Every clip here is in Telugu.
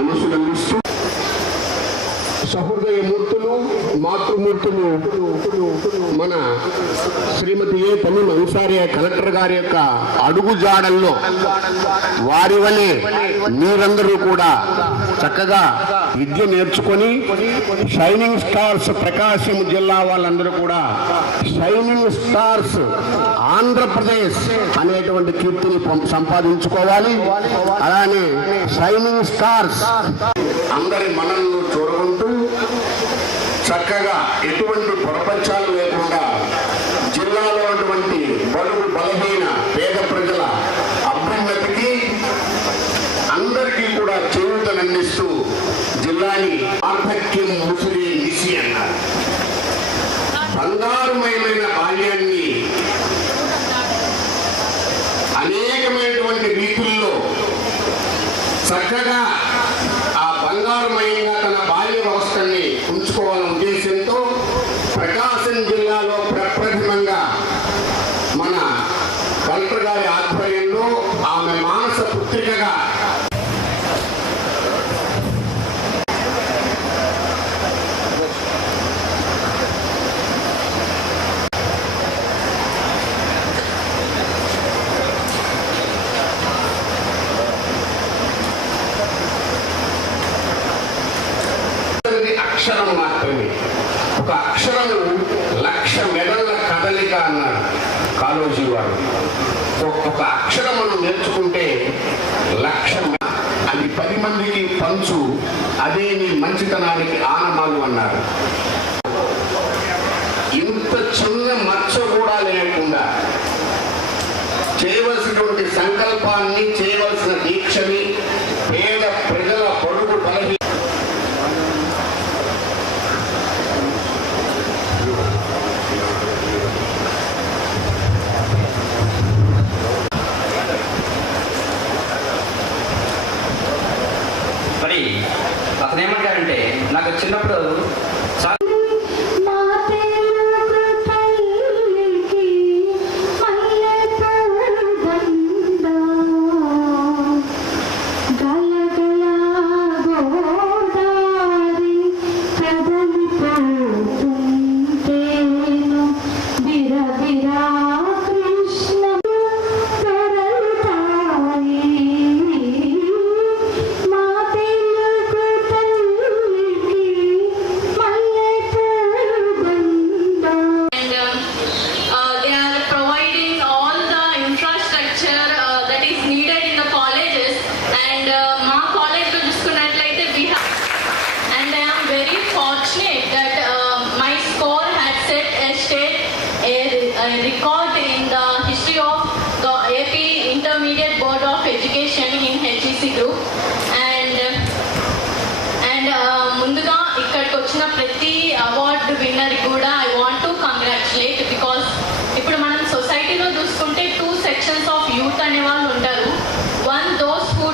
నమస్కరిస్తూ సహృదయ మూర్తులు మాతృమూర్తులు మన శ్రీమతి ఏ తమిళ అన్సారి కలెక్టర్ గారి యొక్క అడుగుజాడల్లో వారి వలె మీరందరూ కూడా చక్కగా విద్య నేర్చుకొని షైనింగ్ స్టార్స్ ప్రకాశం జిల్లా వాళ్ళందరూ కూడా షైనింగ్ స్టార్స్ ఆంధ్రప్రదేశ్ అనేటువంటి కీర్తిని సంపాదించుకోవాలి. అలానే షైనింగ్ స్టార్స్ అందరి మనల్ని చూడకుంటూ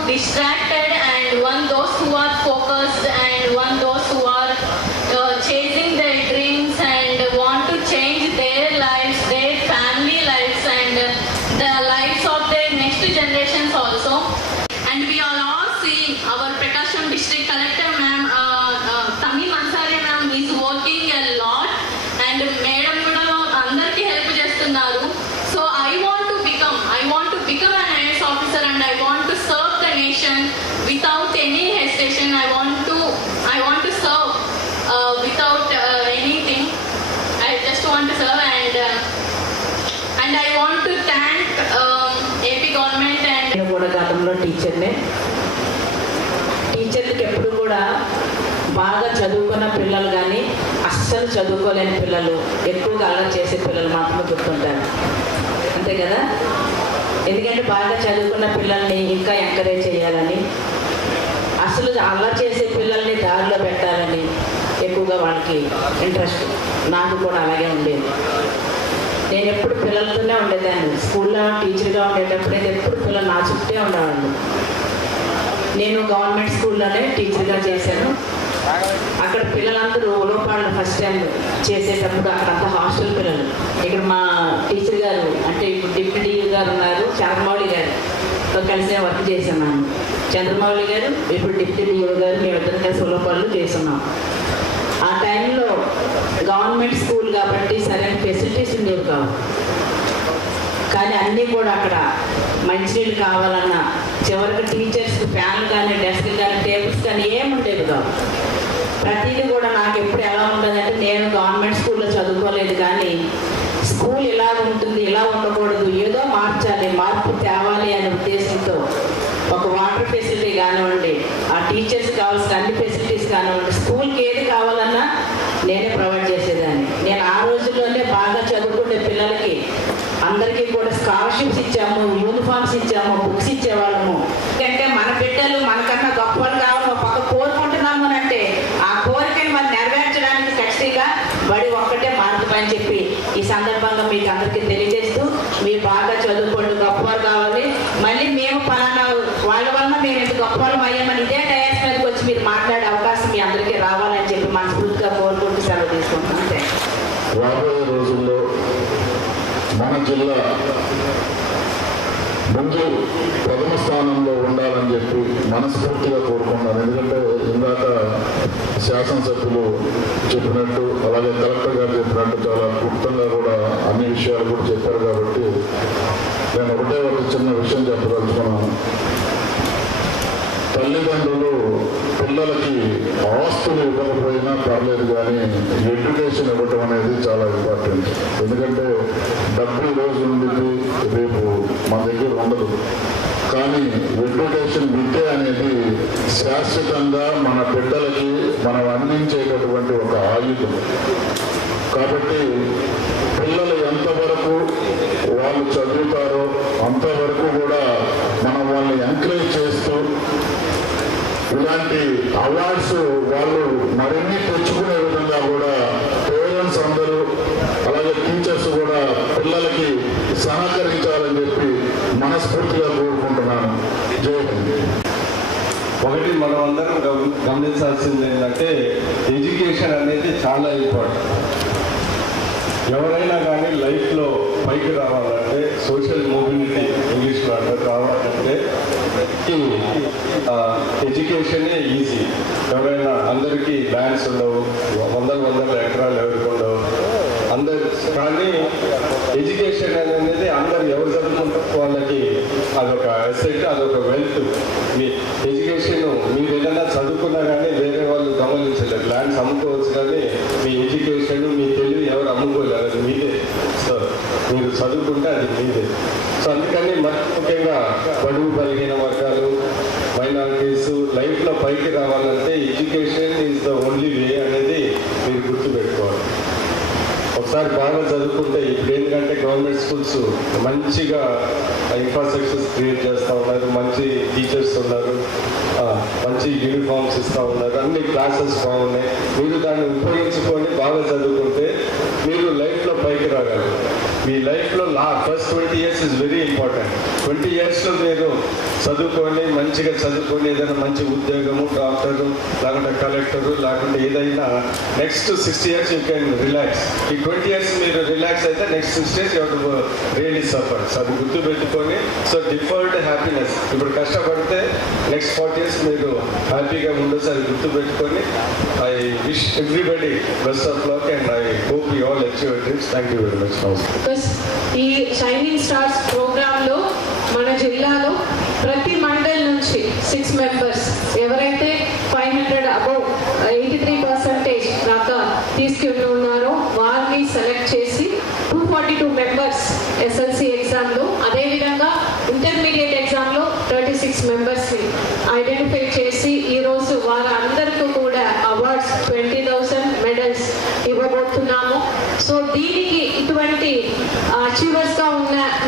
distract కూడా టీచర్నే. టీచర్లకి ఎప్పుడు కూడా బాగా చదువుకున్న పిల్లలు కానీ అస్సలు చదువుకోలేని పిల్లలు ఎక్కువగా అలా చేసే పిల్లలు మాత్రమే గుర్తుంటారు. అంతే కదా? ఎందుకంటే బాగా చదువుకున్న పిల్లల్ని ఇంకా ఎంకరేజ్ చేయాలని అసలు అలా చేసే పిల్లల్ని దారిలో పెట్టాలని ఎక్కువగా వాళ్ళకి ఇంట్రెస్ట్ నాకు కూడా అలాగే ఉండేది. నేను ఎప్పుడు పిల్లలతోనే ఉండేదాన్ని. స్కూల్లో టీచర్గా ఉండేటప్పుడు నేను ఎప్పుడు పిల్లలు నా చుట్టే ఉండేవాళ్ళు నేను గవర్నమెంట్ స్కూల్లోనే టీచర్గా చేశాను. అక్కడ పిల్లలందరూ లోపాళ్ళు ఫస్ట్ టైం చేసేటప్పుడు అక్కడ అంతా హాస్టల్ పిల్లలు. ఇక్కడ మా టీచర్ గారు అంటే ఇప్పుడు డిప్యూటీ గారు ఉన్నారు చంద్రమౌళి గారు. కలిసే కలిసి నేను వర్క్ చేస్తున్నాను చంద్రమౌళి గారు ఇప్పుడు డిప్యూటీ డిఓ గారు మేమిద్దరం కలిసి ఉలపాళ్ళు చేస్తున్నాం. ఆ టైంలో గవర్నమెంట్ స్కూల్ కాబట్టి సరైన ఫెసిలిటీస్ ఉండేవి కావు. కానీ అన్నీ కూడా అక్కడ మంచినీళ్ళు కావాలన్నా చివరికి టీచర్స్ ఫ్యాన్లు కానీ డెస్క్ కానీ టేబుల్స్ కానీ ఏమి ఉండేవి కావు. ప్రతిదీ కూడా నాకు ఎప్పుడు ఎలా ఉంటుందంటే నేను గవర్నమెంట్ స్కూల్లో చదువుకోలేదు కానీ స్కూల్ ఇలా ఉంటుంది ఇలా ఉండకూడదు ఏదో మార్చాలి మార్పు తేవాలి అనే ఉద్దేశంతో ఒక వాటర్ ఫెసిలిటీ కానివ్వండి ఆ టీచర్స్ కావాల్సిన అన్ని ఫెసిలిటీస్ కానివ్వండి స్కూల్కి ఏది కావాలన్నా నేనే ప్రొవైడ్ చేసేదాన్ని. నేను ఆ రోజుల్లోనే బాగా చదువుకునే పిల్లలకి అందరికీ కూడా స్కాలర్షిప్స్ ఇచ్చాము యూనిఫామ్స్ ఇచ్చాము బుక్స్ ఇచ్చేవాళ్ళము. ఎందుకంటే మన బిడ్డలు మనకన్నా గొప్పలు కావాలి ఒక పక్క కోరుకుంటున్నాము అని అంటే ఆ కోరికని మనం నెరవేర్చడానికి ఖచ్చితంగా బడి ఒక్కటే మార్గమని చెప్పి ఈ సందర్భంగా మీకు అందరికీ తెలియజేస్తూ మీరు బాగా చదువుకోండి గొప్పవారు కావాలి. మళ్ళీ మేము పలానా వాళ్ళ వల్ల మేము ఇంత గొప్పవాళ్ళం అయ్యామని ఇదే డయాస్ మీదకి వచ్చి మీరు మాట్లాడే అవకాశం మీ అందరికీ రావాలని చెప్పి మనస్ఫూర్తిగా కోరుకుంటూ సెలవు తీసుకుంటున్నాం అంతే రాబోయే రోజుల్లో మన జిల్లా ముందు ప్రథమ స్థానంలో ఉండాలని చెప్పి మనస్ఫూర్తిగా కోరుకున్నాను ఎందుకంటే ఇందాక శాసనసభ్యులు చెప్పినట్టు అలాగే కలెక్టర్ గారు చెప్పినట్టు చాలా క్లుప్తంగా కూడా అన్ని విషయాలు కూడా చెప్పారు కాబట్టి నేను ఒకటే ఒక చిన్న విషయం చెప్పదలుచుకున్నాను. తల్లిదండ్రులు పిల్లలకి ఆస్తులు ఇవ్వకపోయినా పర్లేదు కానీ ఎడ్యుకేషన్ ఇవ్వటం అనేది చాలా ఇంపార్టెంట్ ఎందుకంటే డబ్బు ఈరోజు రోజు రేపు మన దగ్గర ఉండదు. కానీ ఎడ్యుకేషన్ విద్య అనేది శాశ్వతంగా మన బిడ్డలకి మనం అందించేటటువంటి ఒక ఆయుధం. కాబట్టి పిల్లలు ఎంతవరకు వాళ్ళు చదువుతారో అంతవరకు కూడా మనం వాళ్ళని ఎంకరేజ్ చేస్తూ ఇలాంటి అవార్డ్స్ వాళ్ళు మరిన్ని తెచ్చుకునే విధంగా కూడా పేరెంట్స్ అందరూ అలాగే టీచర్స్ కూడా పిల్లలకి సహకరించాలని చెప్పి మనస్ఫూర్తిగా కోరుకుంటున్నాను. జై ఒకటి మనం అందరం గమనించాల్సింది ఏంటంటే ఎడ్యుకేషన్ అనేది చాలా ఇంపార్టెంట్. ఎవరైనా కానీ లైఫ్లో పైకి రావాలంటే సోషల్ మొబిలిటీ ఇంగ్లీష్లో అంటారు రావాలంటే ఎడ్యుకేషనే ఈజీ ఎవరైనా అందరికీ ల్యాండ్స్ ఉండవు వందల వందల ఎకరాలు ఎవరికి ఉండవు. అందరు కానీ ఎడ్యుకేషన్ అనేది అందరు ఎవరు చదువుకుంటారు? వాళ్ళకి అదొక అసెట్ అదొక వెల్త్ మీ ఎడ్యుకేషన్ మీరు ఏదైనా చదువుకున్నా కానీ వేరే వాళ్ళు గమనించలేరు. ల్యాండ్స్ అమ్ముకోవచ్చు కానీ మీ ఎడ్యుకేషన్ మీ తెలివి ఎవరు అమ్ముకోలేరు. అది మీదే. సో మీరు చదువుకుంటే అది మీదే. సో అందుకని మరి ముఖ్యంగా బడుగు కలిగిన వర్గాలు మైనారిటీస్ లైఫ్లో పైకి రావాలంటే education is the only way అనేది మీరు గుర్తుపెట్టుకోవాలి ఒకసారి బాగా ఇప్పుడు గవర్నమెంట్ స్కూల్స్ మంచిగా ఇన్ఫ్రాస్ట్రక్చర్స్ క్రియేట్ చేస్తూ ఉన్నారు. మంచి టీచర్స్ ఉన్నారు. మంచి యూనిఫామ్స్ ఇస్తూ ఉన్నారు. అన్ని క్లాసెస్ బాగున్నాయి. మీరు దాన్ని ఉపయోగించుకొని బాగా చదువుకుంటే మీరు లైఫ్లో పైకి రాగలరు. మీ లైఫ్లో లా first twenty years is very important twenty ఇయర్స్లో మీరు చదువుకొని మంచిగా చదువుకొని ఏదైనా మంచి ఉద్యోగము డాక్టరు లేకుంటే కలెక్టరు లేకుంటే ఏదైనా next sixty years you can relax ఈ ట్వంటీ ఇయర్స్ మీరు రిలాక్స్ అయితే next six years you really suffer so అది గుర్తు పెట్టుకొని సో డిఫర్డ్ హ్యాపీనెస్ ఇప్పుడు కష్టపడితే నెక్స్ట్ ఫార్టీ ఇయర్స్ మీరు హ్యాపీగా ఉండొచ్చు అది గుర్తు పెట్టుకొని I wish everybody best of luck and I hope you all achieve dreams thank very much నమస్తే బికాస్ ఈ షైనింగ్ స్టార్స్ ప్రోగ్రాంలో మన జిల్లాలో ప్రతి మండల్ నుంచి సిక్స్ మెంబర్స్ ఎవరైతే five hundred above eighty three percentage దాకా తీసుకుని ఉన్నారో వారిని సెలెక్ట్ చేసి two forty two members SLC ఎగ్జామ్లో అదేవిధంగా ఇంటర్మీడియట్ ఎగ్జామ్లో థర్టీ సిక్స్ మెంబర్స్ని ఐడెంటిఫై చేసి ఈ వారందరికీ కూడా అవార్డ్స్ ట్వంటీ థౌసండ్ మెడల్స్ ఇవ్వబోతున్నాము సో దీనికి ఇటువంటి అచీవర్స్గా ఉన్న మీ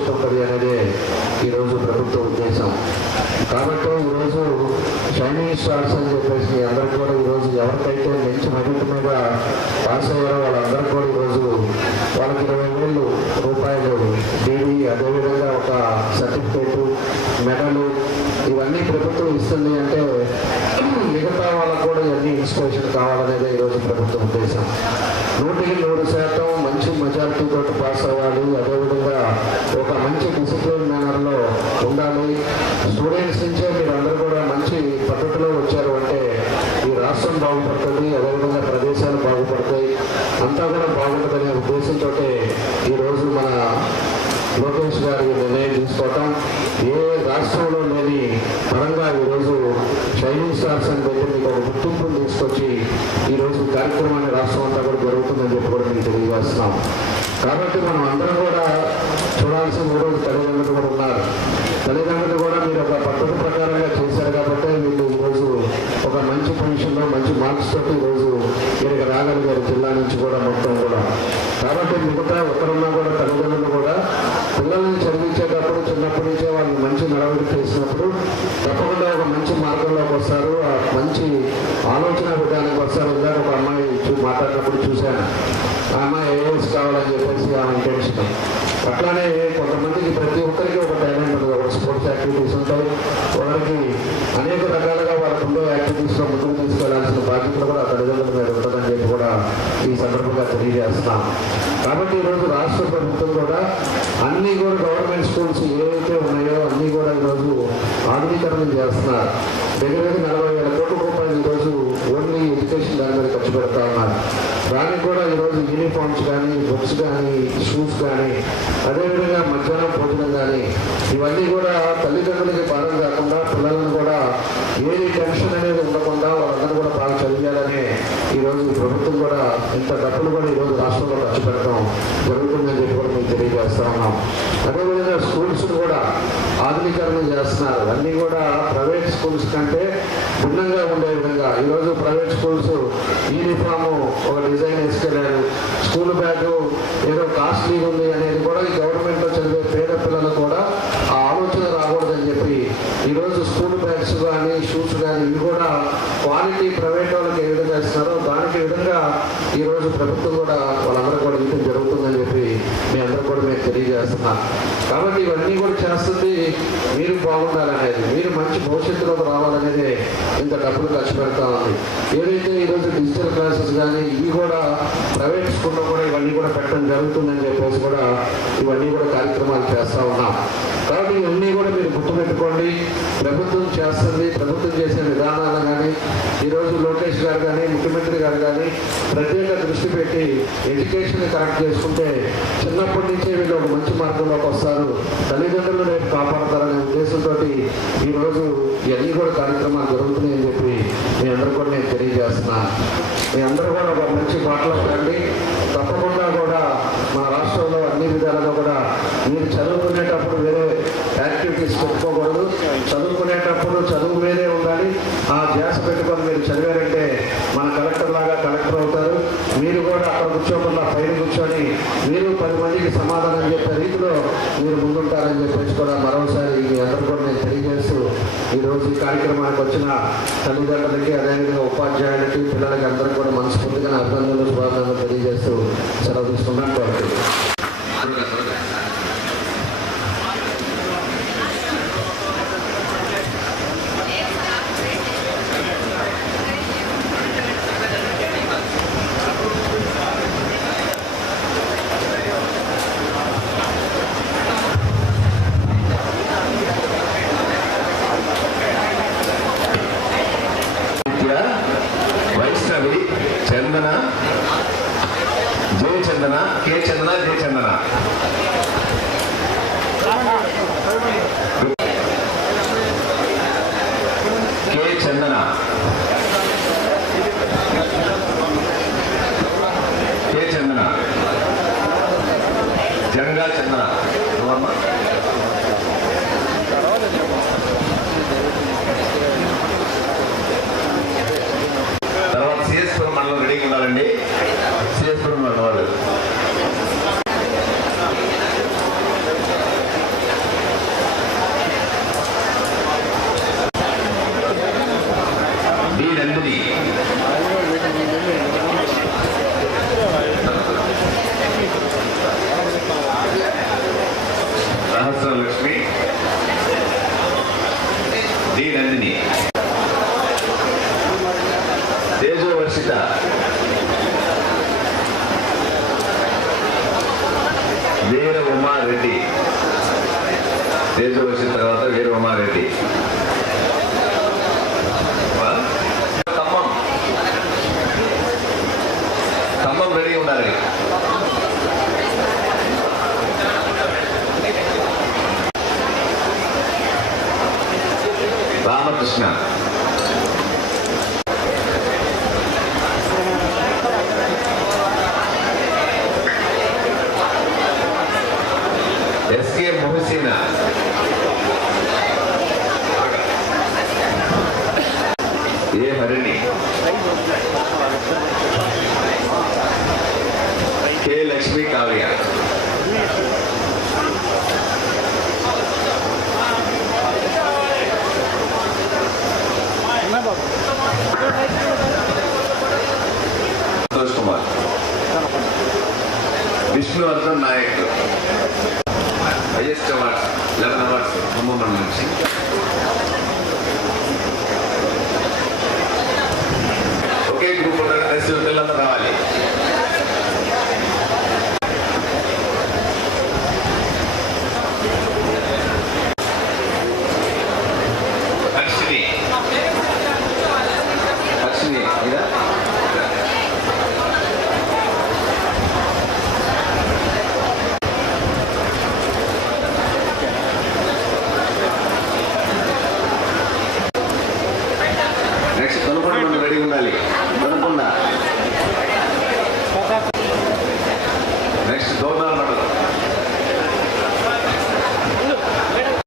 రేపు భవిష్యత్తు ఉంటుంది అనేది ఈరోజు ప్రభుత్వ ఉద్దేశం. కాబట్టి ఈరోజు షైనింగ్ స్టార్స్ అని చెప్పేసి అందరికీ కూడా ఈరోజు ఎవరికైతే మంచి మెరిట్ మీద పాస్ అయ్యారో వాళ్ళందరూ కూడా ఈరోజు వాళ్ళకి ఇరవై వేలు రూపాయలు డీడీ అదేవిధంగా ఒక సర్టిఫికేటు మెడలు ఇవన్నీ ప్రభుత్వం ఇస్తుంది అంటే మిగతా వాళ్ళకు కూడా ఇవన్నీ ఇన్స్పిరేషన్ కావాలనేది ఈరోజు ప్రభుత్వం ఉద్దేశం. నూటికి నూరు శాతం మంచి మెజారిటీ తోటి పాస్ అవ్వాలి. అదేవిధంగా ఒక మంచి డిసిప్లిన్ మేనర్లో ఉండాలి. స్టూడెంట్స్ నుంచే మీరు అందరూ కూడా మంచి పద్ధతిలో వచ్చారు అంటే ఈ రాష్ట్రం బాగుపడుతుంది అదేవిధంగా ప్రదేశాలు బాగుపడతాయి. అంతా కూడా బాగుంటుందనే ఉద్దేశంతో ఈరోజు మన లోకేష్ గారి నిర్ణయం తీసుకోవటం రాష్ట్రంలో లేని పరంగా ఈరోజు షైనింగ్ స్టార్స్ అని పెట్టి మీకు ఒక గుర్తింపును తీసుకొచ్చి ఈరోజు కార్యక్రమాన్ని రాష్ట్రం అంతా కూడా జరుగుతుందని చెప్పి కూడా మీకు తెలియజేస్తున్నాం. కాబట్టి మనం అందరం కూడా చూడాల్సిన ఈరోజు తల్లిదండ్రులు కూడా ఉన్నారు. తల్లిదండ్రులు కూడా మీరు ఒక పద్ధతి ప్రకారంగా చేశారు కాబట్టి వీళ్ళు ఈరోజు ఒక మంచి పొజిషన్లో మంచి మార్క్స్ తోటి ఈరోజు వీరికి రాగలిగారు జిల్లా నుంచి కూడా మొత్తం కూడా. కాబట్టి మిగతా ఒకరున్నా కూడా తల్లిదండ్రులు కూడా పిల్లల్ని చదివించేటప్పుడు చిన్నప్పటి నుంచే వాళ్ళు మంచి నడవడి చేసినప్పుడు తప్పకుండా ఒక మంచి మార్గంలోకి వస్తారు. మంచి ఆలోచన విధానానికి వస్తారు. ఇందాక ఒక అమ్మాయి మాట్లాడినప్పుడు చూశాను. ఆ అమ్మాయి ఏఎస్ కావాలని చెప్పేసి ఆమె ఇంటెన్షన్ అట్లానే కొంతమందికి ప్రతి ఒక్కరికి ఒక టాలెంట్ ఉంటుంది ఒక స్పోర్ట్స్ యాక్టివిటీస్ ఉంటాయి. వాళ్ళకి అనేక రకాలుగా వాళ్ళకు ఉండే యాక్టివిటీస్లో ముందుకు తీసుకెళ్ళాల్సిన బాధ్యత కూడా తల్లిదండ్రుల మీద ఉంటుందని చెప్పి కూడా ఈ సందర్భంగా తెలియజేస్తున్నాం కాబట్టి ఈరోజు రాష్ట్ర ప్రభుత్వం కూడా అన్ని కూడా గవర్నమెంట్ స్కూల్స్ ఏ ఉన్నాయో అన్ని కూడా ఈరోజు ఆధునీకరణ చేస్తున్నారు దగ్గర దగ్గర నలభై వేల కోట్ల రూపాయలు ఈరోజు ఓన్లీ ఎడ్యుకేషన్ దాని మీద ఖర్చు పెడతా ఉన్నారు. దానికి కూడా ఈరోజు యూనిఫామ్స్ కానీ బుక్స్ కానీ షూస్ కానీ అదేవిధంగా మధ్యాహ్నం భోజనం కానీ ఇవన్నీ కూడా తల్లిదండ్రులకి భారం కాకుండా పిల్లలను కూడా ఏది టెన్షన్ అనేది ఉండకుండా వాళ్ళందరూ కూడా బాగా చదివేయాలని ఈరోజు ప్రభుత్వం కూడా ఇంత డబ్బులు కూడా ఈరోజు రాష్ట్రంలో ఖర్చు పెడతాం. జరుగుతుంది. మీకు ఉన్నాం అదేవిధంగా స్కూల్స్ కూడా ఆధునీకరణ చేస్తున్నారు. అన్నీ కూడా ప్రైవేట్ స్కూల్స్ కంటే భిన్నంగా ఉండే విధంగా. ఈరోజు ప్రైవేట్ స్కూల్స్ యూనిఫాము ఒక డిజైన్ వేసుకెళ్ళారు. స్కూల్ బ్యాగ్ ఏదో కాస్ట్లీ ఉంది అనేది కూడా ఈ గవర్నమెంట్లో చదివే పేద పిల్లలు కూడా ఆ ఆలోచన రాకూడదని చెప్పి ఈరోజు స్కూల్ బ్యాగ్స్ కానీ షూస్ కానీ ఇవి కూడా క్వాలిటీ ప్రైవేట్ వాళ్ళకి ఏ విధంగా ఇస్తున్నారో ఈరోజు ప్రభుత్వం కూడా వాళ్ళందరూ కూడా ఇవ్వడం జరుగుతుందని చెప్పి మీ అందరూ కూడా మేము తెలియజేస్తున్నాం. కాబట్టి ఇవన్నీ కూడా చేస్తుంది మీరు బాగుండాలనేది మీరు మంచి భవిష్యత్తులోకి రావాలనేది ఇంత డబ్బులు ఖర్చు పెడతా ఉంది. ఏదైతే ఈరోజు డిజిటల్ క్లాసెస్ కానీ ఇవి కూడా ప్రైవేట్ స్కూల్లో కూడా ఇవన్నీ కూడా పెట్టడం జరుగుతుందని చెప్పేసి కూడా ఇవన్నీ కూడా కార్యక్రమాలు చేస్తూ ఉన్నాం. కాబట్టి ఇవన్నీ కూడా మీరు గుర్తుపెట్టుకోండి. ప్రభుత్వం చేస్తుంది ప్రభుత్వం చేసే విధానాలు కానీ ఈరోజు లోకేష్ గారు కానీ ముఖ్యమంత్రి గారు కానీ ప్రత్యేక దృష్టి పెట్టి ఎడ్యుకేషన్ కరెక్ట్ చేసుకుంటే చిన్నప్పటి నుంచే వీళ్ళు ఒక మంచి మార్గంలోకి వస్తారు. తల్లిదండ్రులు రేపు కాపాడతారనే ఉద్దేశంతో ఈరోజు ఇవన్నీ కూడా కార్యక్రమాలు జరుగుతున్నాయని చెప్పి మీ అందరూ కూడా నేను తెలియజేస్తున్నాను మీ అందరూ కూడా ఒక మంచి మాట్లాడకండి తప్పకుండా కూడా మా రాష్ట్రంలో అన్ని విధాలుగా కూడా మీరు చదువుకునేటప్పుడు వేరే యాక్టివిటీస్ పెట్టుకోకూడదు చదువుకునేటప్పుడు చదువు మీదే ఉండాలి ఆ ధ్యాస పెట్టుకొని మీరు చదివారంటే మన కలెక్టర్ లాగా కలెక్టర్ అవుతారు మీరు కూడా అక్కడ కూర్చోకుండా పైన కూర్చొని మీరు పది మందికి సమాధానం చెప్పే రీతిలో మీరు ముందుంటారని చెప్పేసి కూడా మరోసారి మీ అందరూ కూడా నేను తెలియజేస్తూ ఈరోజు ఈ కార్యక్రమానికి వచ్చిన తల్లిదండ్రులకి అదేవిధంగా ఉపాధ్యాయులకి పిల్లలకి అందరూ కూడా మనస్ఫూర్తిగా అభినందనలు శుభాకాంక్షలు తెలియజేస్తూ సెలవు తీసుకున్నాను కోరుతున్నాను చందన జయ చందన కే Chandana Jaya Chandana. Vishnu Arjun Nayak highest awards eleven awards Khammam నుంచి.